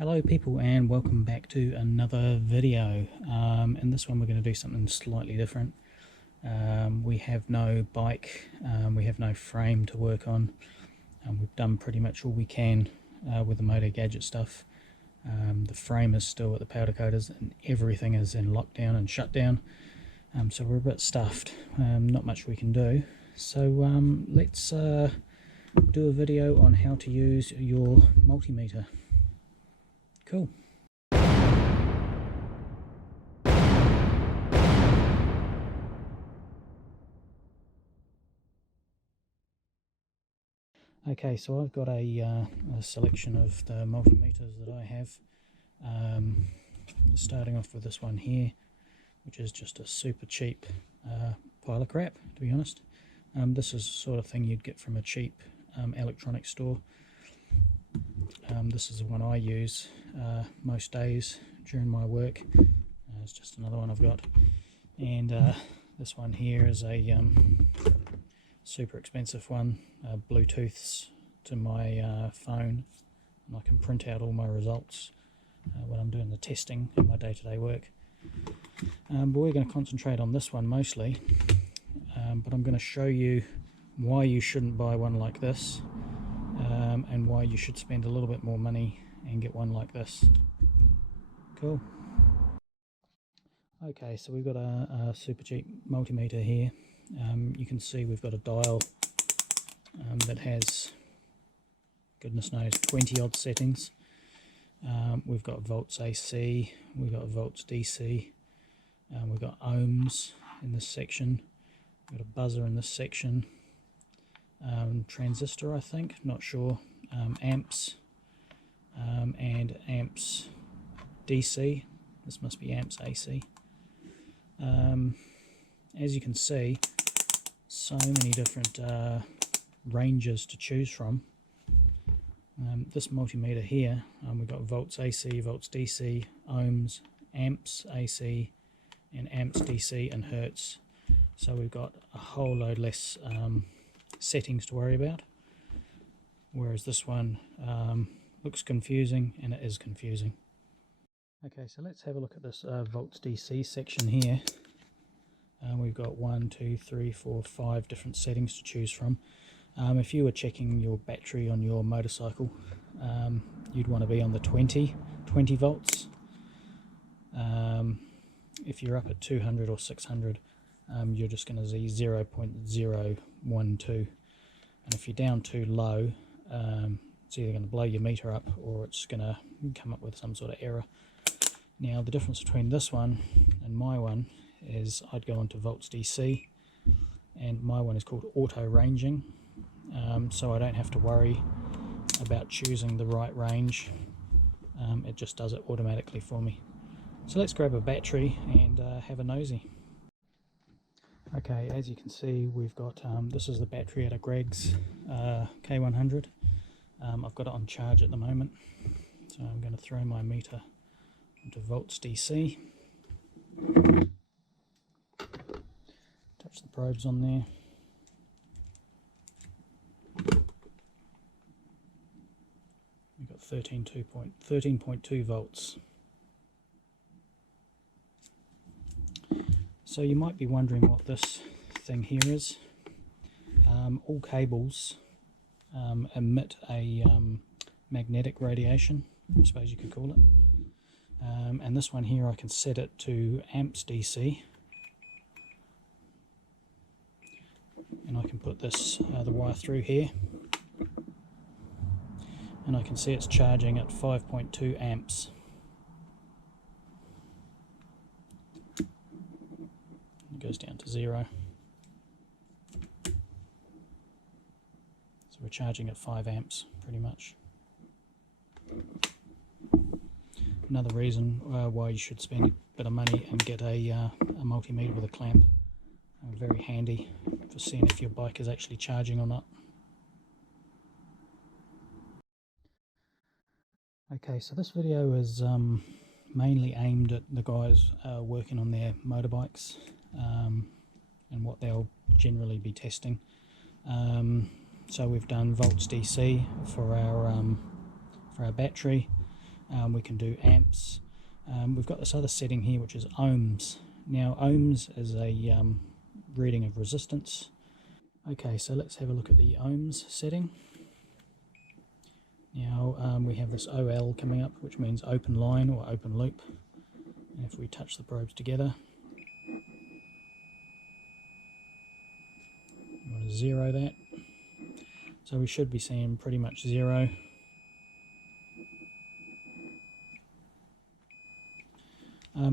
Hello people, and welcome back to another video. In this one we're going to do something slightly different. We have no bike, we have no frame to work on. We've done pretty much all we can with the Motogadget stuff. The frame is still at the powder coaters and everything is in lockdown and shutdown, so we're a bit stuffed. Not much we can do, so let's do a video on how to use your multimeter. Cool. Okay, so I've got a selection of the multimeters that I have. Starting off with this one here, which is just a super cheap pile of crap, to be honest. This is the sort of thing you'd get from a cheap electronics store. This is the one I use most days during my work. It's just another one I've got, and this one here is a super expensive one. Bluetooths to my phone, and I can print out all my results when I'm doing the testing in my day-to-day work. But we're going to concentrate on this one mostly, but I'm going to show you why you shouldn't buy one like this, and why you should spend a little bit more money and get one like this. Cool. Okay, so we've got a super cheap multimeter here. You can see we've got a dial that has, goodness knows, 20 odd settings. We've got volts AC, we've got volts DC, we've got ohms in this section, we've got a buzzer in this section, transistor I think, not sure, amps, and amps DC. This must be amps AC. As you can see, so many different ranges to choose from. This multimeter here, we've got volts AC, volts DC, ohms, amps AC, and amps DC, and hertz. So we've got a whole load less settings to worry about, whereas this one looks confusing, and it is confusing. Okay, so let's have a look at this volts DC section here. We've got 1, 2, 3, 4, 5 different settings to choose from. If you were checking your battery on your motorcycle, you'd want to be on the 20 volts. If you're up at 200 or 600, you're just going to see 0.012, and if you're down too low, it's either going to blow your meter up or it's going to come up with some sort of error. Now the difference between this one and my one is I'd go onto volts DC, and my one is called auto ranging, so I don't have to worry about choosing the right range. It just does it automatically for me. So let's grab a battery and have a nosy. Okay, as you can see, we've got this is the battery at a Greggs K100. I've got it on charge at the moment, so I'm going to throw my meter into volts DC. Touch the probes on there. We've got 13.2 volts. So you might be wondering what this thing here is. All cables emit a magnetic radiation, I suppose you could call it. And this one here, I can set it to amps DC, and I can put this the wire through here, and I can see it's charging at 5.2 amps. It goes down to 0. So we're charging at 5 amps pretty much. Another reason why you should spend a bit of money and get a multimeter with a clamp. Very handy for seeing if your bike is actually charging or not. Okay, so this video is mainly aimed at the guys working on their motorbikes, and what they'll generally be testing. So we've done volts DC for our battery. we can do amps. We've got this other setting here which is ohms. Now ohms is a reading of resistance. Okay, so let's have a look at the ohms setting. Now we have this OL coming up, which means open line or open loop. And if we touch the probes together, we want to zero that. So we should be seeing pretty much zero.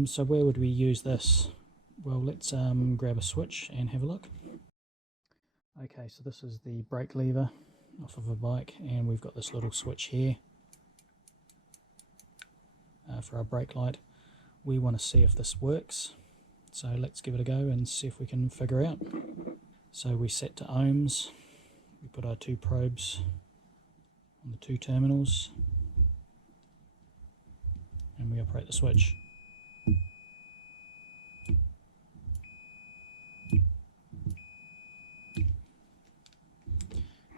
So where would we use this? Well, let's grab a switch and have a look. Okay, so this is the brake lever off of a bike, and we've got this little switch here for our brake light. We want to see if this works, so let's give it a go and see if we can figure out. So we set to ohms, we put our two probes on the two terminals, and we operate the switch.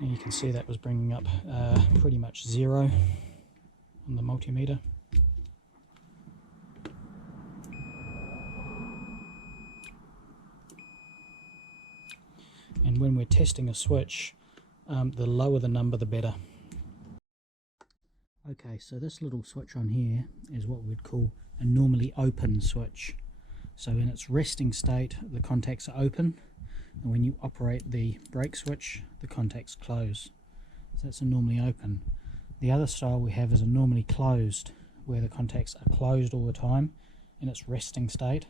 And you can see that was bringing up pretty much zero on the multimeter. And when we're testing a switch, the lower the number the better. Okay, so this little switch on here is what we'd call a normally open switch. So in its resting state, the contacts are open, and when you operate the brake switch, the contacts close. So that's a normally open. The other style we have is a normally closed, where the contacts are closed all the time in its resting state,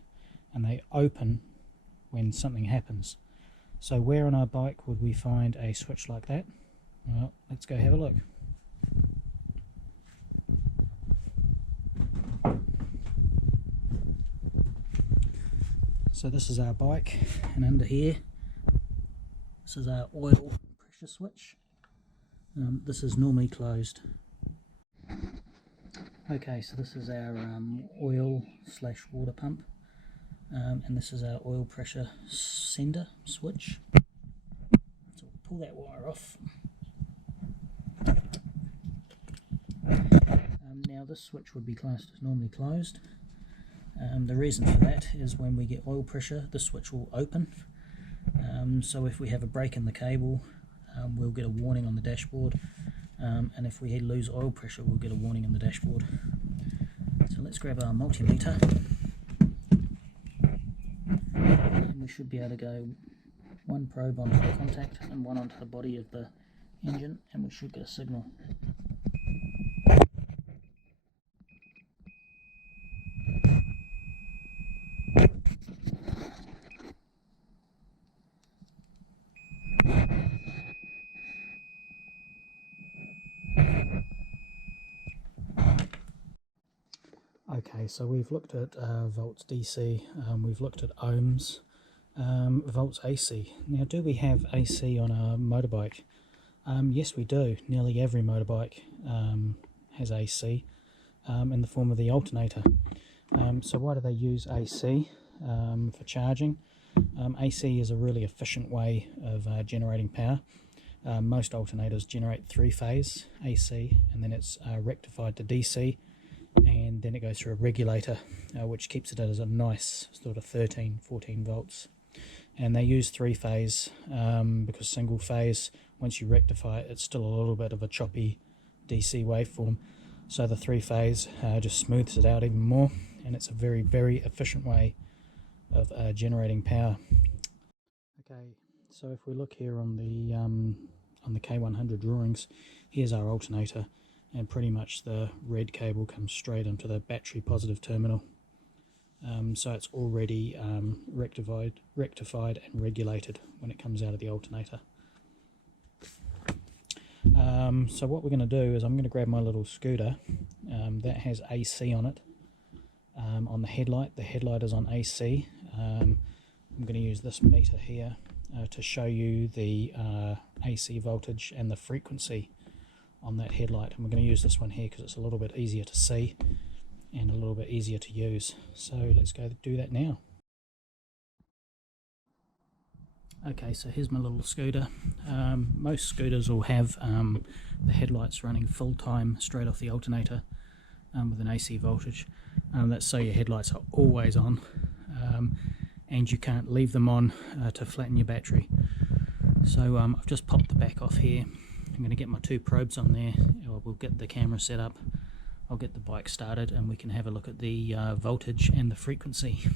and they open when something happens. So where on our bike would we find a switch like that? Well, let's go have a look. So this is our bike, and under here, this is our oil pressure switch. This is normally closed. Okay, so this is our oil / water pump, and this is our oil pressure sender switch. So we'll pull that wire off. Now this switch would be classed as normally closed. The reason for that is when we get oil pressure, the switch will open. So if we have a break in the cable, we'll get a warning on the dashboard, and if we lose oil pressure, we'll get a warning on the dashboard. So let's grab our multimeter, and we should be able to go one probe onto the contact and one onto the body of the engine, and we should get a signal. Okay, so we've looked at volts DC, we've looked at ohms, volts AC. Now, do we have AC on our motorbike? Yes, we do. Nearly every motorbike has AC in the form of the alternator. So why do they use AC for charging? AC is a really efficient way of generating power. Most alternators generate three-phase AC, and then it's rectified to DC, and then it goes through a regulator which keeps it as a nice sort of 13-14 volts. And they use three-phase because single phase, once you rectify it, it's still a little bit of a choppy DC waveform, so the three-phase just smooths it out even more, and it's a very, very efficient way of generating power. Okay, so if we look here on the K100 drawings, here's our alternator, and pretty much the red cable comes straight into the battery positive terminal. So it's already rectified and regulated when it comes out of the alternator. So what we're going to do is I'm going to grab my little scooter that has AC on it. On the headlight is on AC. I'm going to use this meter here to show you the AC voltage and the frequency on that headlight, and we're going to use this one here because it's a little bit easier to see and a little bit easier to use. So let's go do that now. Okay, so here's my little scooter. Most scooters will have the headlights running full time straight off the alternator. with an AC voltage. That's so your headlights are always on, and you can't leave them on to flatten your battery. So I've just popped the back off here. I'm going to get my 2 probes on there. We'll get the camera set up, I'll get the bike started, and we can have a look at the voltage and the frequency.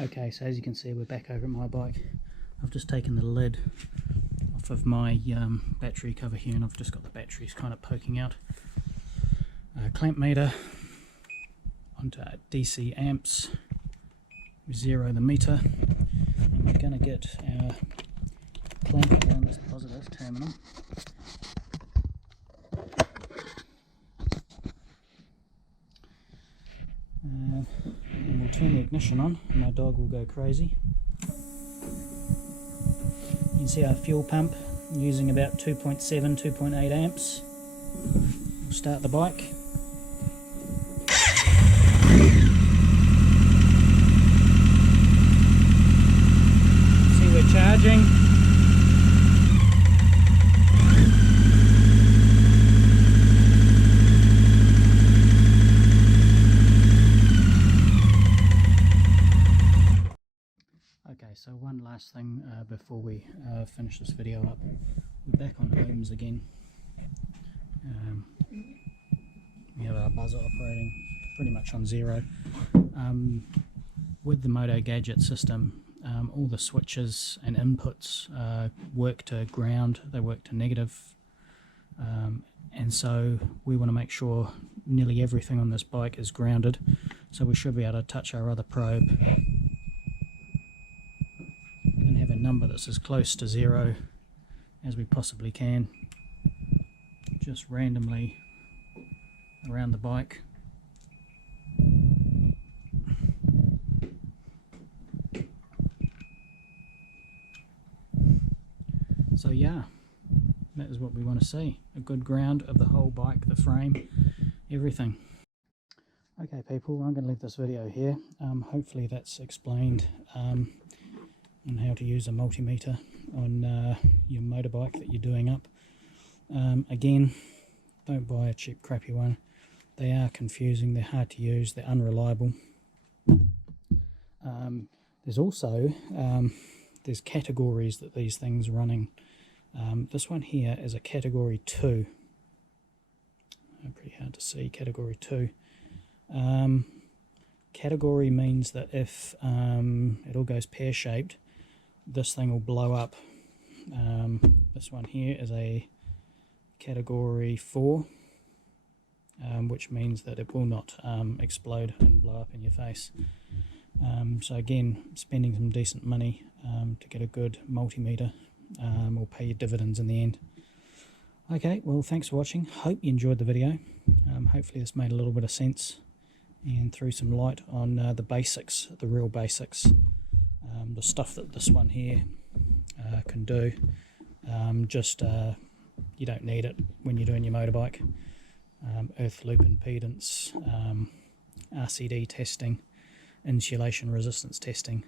Okay, so as you can see, we're back over at my bike. I've just taken the lid off of my battery cover here, and I've just got the batteries kind of poking out. Clamp meter onto DC amps. We zero the meter, and we're going to get our clamp around this positive terminal. And we'll turn the ignition on, and my dog will go crazy. You can see our fuel pump using about 2.7, 2.8 amps. We'll start the bike. See, we're charging. Okay, so one last thing before we finish this video up. We're back on ohms again. We have our buzzer operating pretty much on 0. With the Motogadget system, all the switches and inputs work to ground, they work to negative, and so we want to make sure nearly everything on this bike is grounded, so we should be able to touch our other probe and have a number that's as close to 0 as we possibly can, just randomly around the bike. So yeah, that is what we want to see, a good ground of the whole bike, the frame, everything. Okay people, I'm going to leave this video here. Hopefully that's explained on how to use a multimeter on your motorbike that you're doing up. Again, don't buy a cheap crappy one. They are confusing, they're hard to use, they're unreliable. There's also there's categories that these things are running. This one here is a category 2. Pretty hard to see, category 2. Category means that if it all goes pear-shaped, this thing will blow up. This one here is a category 4, which means that it will not explode and blow up in your face. So again, spending some decent money to get a good multimeter will pay you dividends in the end. Okay, well thanks for watching, hope you enjoyed the video. Hopefully this made a little bit of sense and threw some light on the basics, the real basics, the stuff that this one here can do. You don't need it when you're doing your motorbike. Earth loop impedance, RCD testing, insulation resistance testing,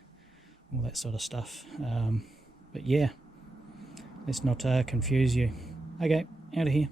all that sort of stuff. But yeah, let's not confuse you. Okay, out of here.